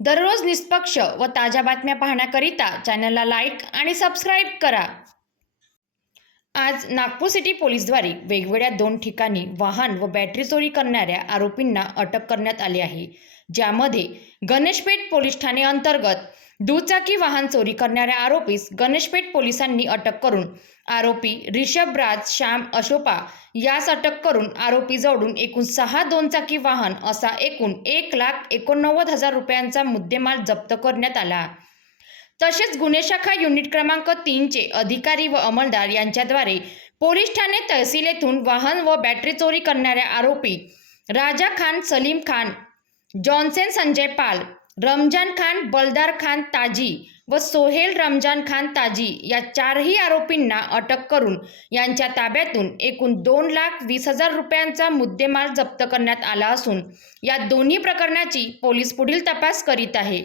दररोज निष्पक्ष व ताज्या बातम्या पाहण्याकरिता चॅनलला लाईक आणि सबस्क्राईब करा. आज नागपूर सिटी पोलीसद्वारे वेगवेगळ्या दोन ठिकाणी वाहन व बॅटरी चोरी करणाऱ्या आरोपींना अटक करण्यात आली आहे. ज्यामध्ये गणेशपेठ पोलीस ठाणे अंतर्गत दुचाकी वाहन चोरी करणाऱ्या आरोपीस गणेशपेठ पोलिसांनी अटक करून आरोपी रिषभ राज श्याम अशोपा यास अटक करून आरोपी जोडून एकूण सहा दोनचाकी वाहन असा एकूण एक लाख एकोणनव्वद हजार रुपयांचा मुद्देमाल जप्त करण्यात आला. तसेच गुन्हे शाखा युनिट क्रमांक तीनचे अधिकारी व अंमलदार यांच्याद्वारे पोलीस ठाणे तहसील येथून वाहन व बॅटरी चोरी करणाऱ्या आरोपी राजा खान सलीम खान जॉन्सन संजय पाल रमजान खान बलदार खान ताजी व सोहेल रमजान खान ताजी या चारही आरोपींना अटक करून यांच्या ताब्यातून एकूण दोन लाख वीस हजार रुपयांचा मुद्देमाल जप्त करण्यात आला असून या दोन्ही प्रकरणाची पोलीस पुढील तपास करीत आहे.